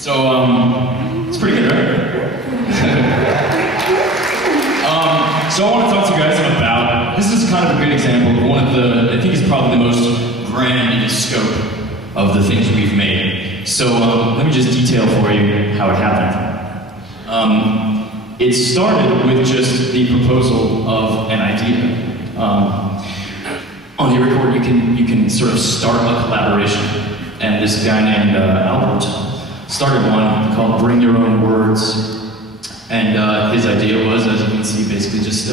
It's pretty good, right? So I want to talk to you guys about, this is kind of a good example of one of the, I think it's probably the most grand in scope of the things we've made. So let me just detail for you how it happened. It started with just the proposal of an idea. On the record, you can sort of start a collaboration. And this guy named Albert started one called Bring Your Own Words. And his idea was, as you can see, basically just,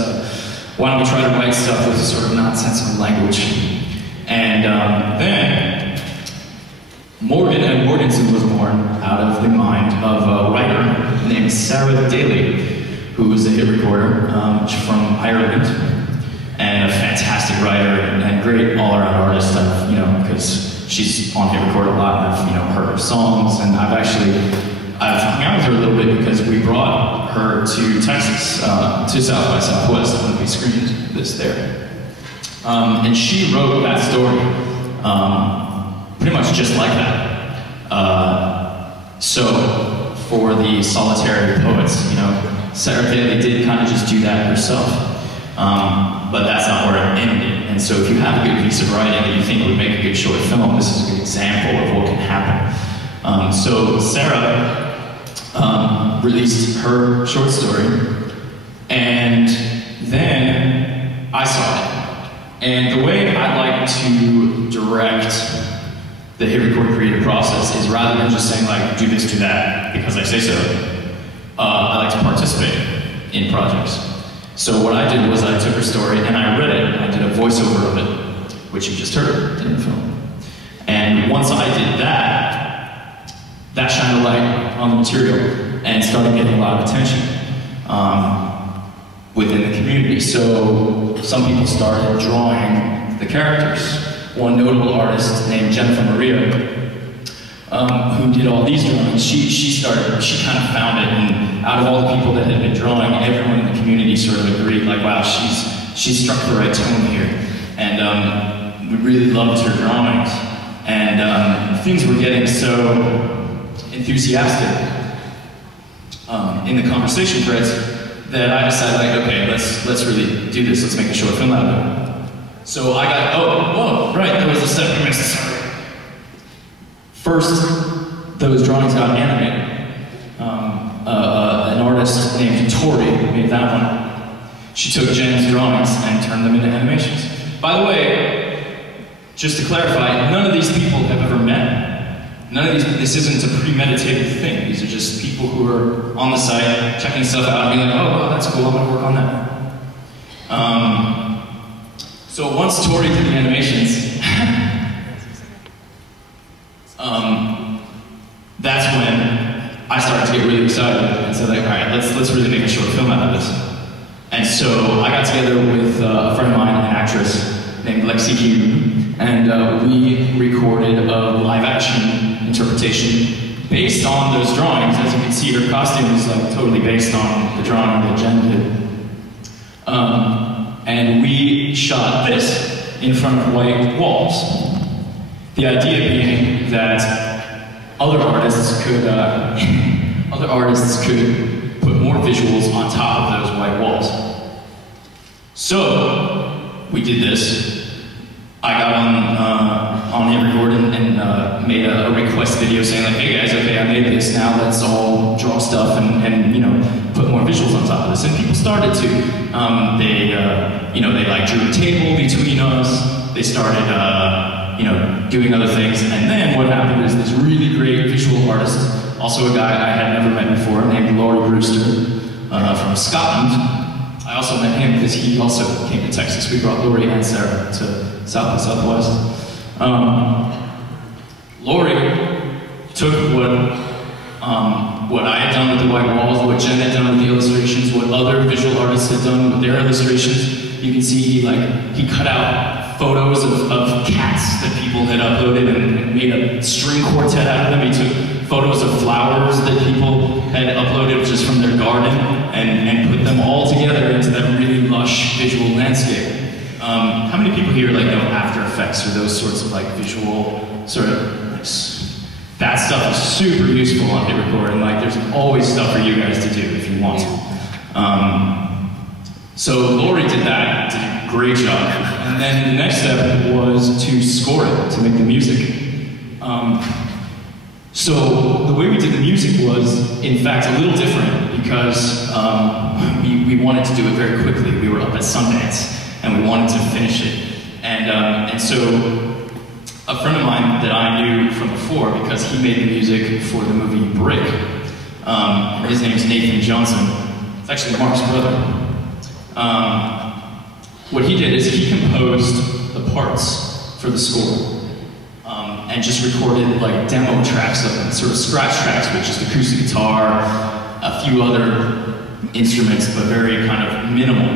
why don't we try to write stuff with sort of nonsensical language? And then, Morgan and Morganson was born out of the mind of a writer named Sarah Daly, who was a hit recorder from Ireland, and a fantastic writer and great all-around artist, because she's on hit record a lot, and I've heard her songs, and I've hung out with her a little bit because we brought her to Texas, to South by Southwest, when we screened this there. And she wrote that story pretty much just like that. So for the solitary poets, Sarah Daly did kind of just do that herself. But that's not where it ended. And so if you have a good piece of writing that you think would make a good short film, this is a good example of what can happen. So Sarah released her short story, and then I saw it. And the way I like to direct the hit record creative process is rather than just saying like, do this, do that, because I say so, I like to participate in projects. So what I did was I took her story and I read it, I did a voiceover of it, which you just heard in the film. And once I did that, that shined a light on the material and started getting a lot of attention within the community. So some people started drawing the characters. One notable artist named Jennifer Maria, who did all these drawings, she kind of found it, and out of all the people that had been drawing, everyone in the community sort of agreed, like, wow, she's struck the right tone here. And we really loved her drawings. And things were getting so enthusiastic in the conversation threads that I decided, like, okay, let's really do this. Let's make a short film out of it. So I got, right, there was a step we missed. Sorry. First, those drawings got animated. An artist named Tori made that one. She took Jen's drawings and turned them into animations. By the way, just to clarify, none of these people have ever met. This isn't a premeditated thing. These are just people who are on the site, checking stuff out, and being like, oh, wow, that's cool, I'm gonna work on that. So once Tori did the animations, that's when I started to get really excited and said, like, all right, let's really make a short film out of this. And so I got together with a friend of mine, an actress named Lexi Hugh, and we recorded a live-action interpretation based on those drawings. As you can see, her costume is like totally based on the drawing that Jen did. And we shot this in front of white walls. The idea being that other artists could put more visuals on top of those white walls. So we did this. I got on hit record and made a request video saying like, hey guys, okay, I made this, now let's all draw stuff and put more visuals on top of this. And people started to. They like drew a table between us. They started, doing other things. And then what happened is this really great visual artist, also a guy I had never met before, named Laurie Brewster from Scotland. I also met him because he also came to Texas. We brought Laurie and Sarah to South by Southwest. Laurie took what I had done with the white walls, what Jen had done with the illustrations, what other visual artists had done with their illustrations. You can see he cut out photos of cats that people had uploaded and made a string quartet out of them. He took photos of flowers that people had uploaded just from their garden and put them all together into that really lush visual landscape. How many people here know After Effects or those sorts of visual sort of that stuff is super useful on hit record, and like there's always stuff for you guys to do if you want to. So Lori did that, did a great job. And then the next step was to score it, to make the music. So the way we did the music was, in fact, a little different because we wanted to do it very quickly. We were up at Sundance, and we wanted to finish it. And so a friend of mine that I knew from before, because he made the music for the movie Brick, his name's Nathan Johnson. It's actually Mark's brother. What he did is he composed the parts for the score and just recorded like demo tracks of them, sort of scratch tracks with just acoustic guitar, a few other instruments, but very kind of minimal.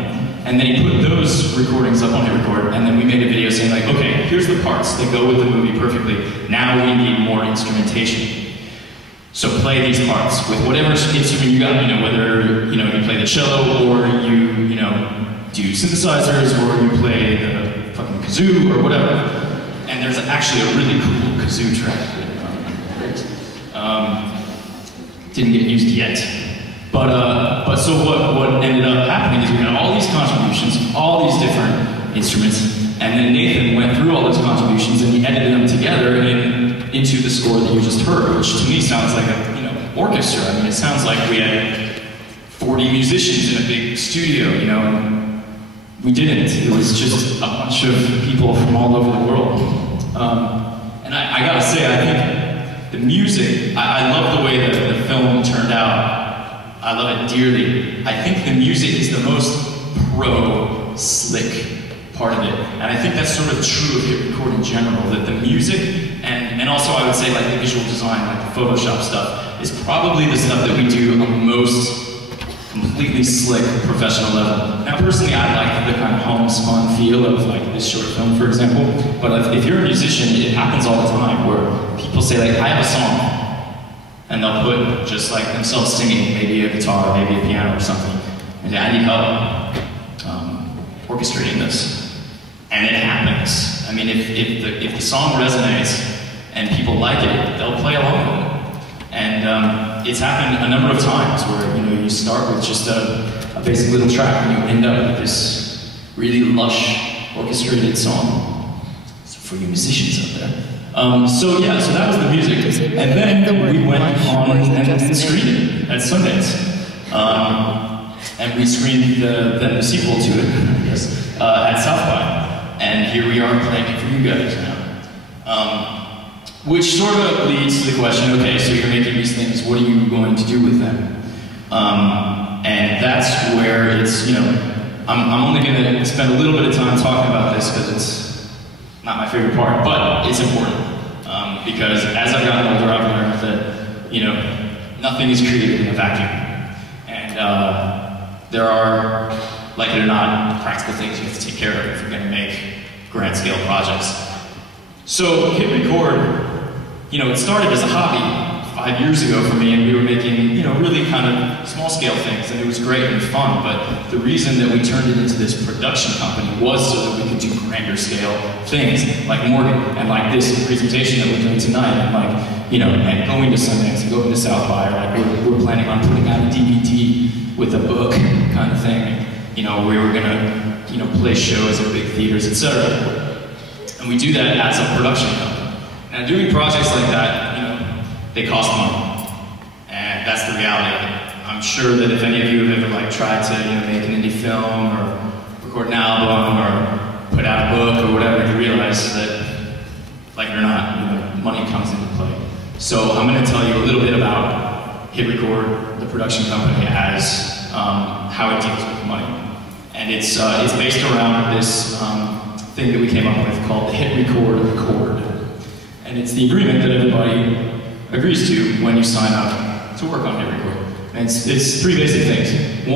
And then he put those recordings up on hit record, and then we made a video saying like, okay, here's the parts that go with the movie perfectly. Now we need more instrumentation. So play these parts with whatever instrument you got, whether you play the cello or you do synthesizers or you play the fucking kazoo or whatever. And there's actually a really cool kazoo track that didn't get used yet. But so what ended up happening is we got all these contributions, all these different instruments, and then Nathan went through all those contributions and he edited them together into the score that you just heard, which to me sounds like a orchestra. I mean, it sounds like we had 40 musicians in a big studio, and we didn't. It was just a bunch of people from all over the world. And I gotta say, I think the music, I love the way that the film turned out. I love it dearly. I think the music is the most slick part of it. And I think that's sort of true of hit record in general, that the music, and also I would say like the visual design, like the Photoshop stuff, is probably the stuff that we do on the most completely slick professional level. Now personally I like the kind of homespun feel of like this short film, for example, but if you're a musician, it happens all the time where people say like, I have a song, and they'll put just like themselves singing, maybe a guitar, maybe a piano or something, and I need help orchestrating this. And it happens. I mean, if the song resonates and people like it, they'll play along with it. And it's happened a number of times where you start with just a basic little track and you end up with this really lush orchestrated song. So for you musicians out there. So that was the music. And then we went on and screened it at Sundance. And we screened the sequel to it, I guess, at South by. And here we are playing it for you guys now. Which sort of leads to the question, okay, so you're making these things, what are you going to do with them? And that's where it's, I'm only going to spend a little bit of time talking about this because it's not my favorite part, but it's important. Because as I've gotten older, I've learned that, nothing is created in a vacuum. And there are, like it or not, practical things you have to take care of if you're going to make grand scale projects. So hit record, it started as a hobby 5 years ago for me, and we were making, really kind of small scale things, and it was great and fun, but the reason that we turned it into this production company was so that we could do grander scale things, like Morgan, and like this presentation that we're doing tonight, and like, and going to Sundance and going to South by, or like we're planning on putting out a DVD with a book kind of thing, we were gonna, play shows at big theaters, etc. And we do that as a production company. Now doing projects like that, they cost money. And that's the reality of it. I'm sure that if any of you have ever tried to make an indie film or record an album or put out a book or whatever, you realize that, like it or not, money comes into play. So I'm going to tell you a little bit about Hit Record, the production company, as how it deals with money. And it's based around this thing that we came up with called the Hit Record Accord. And it's the agreement that everybody agrees to when you sign up to work on Hit Record. And it's three basic things.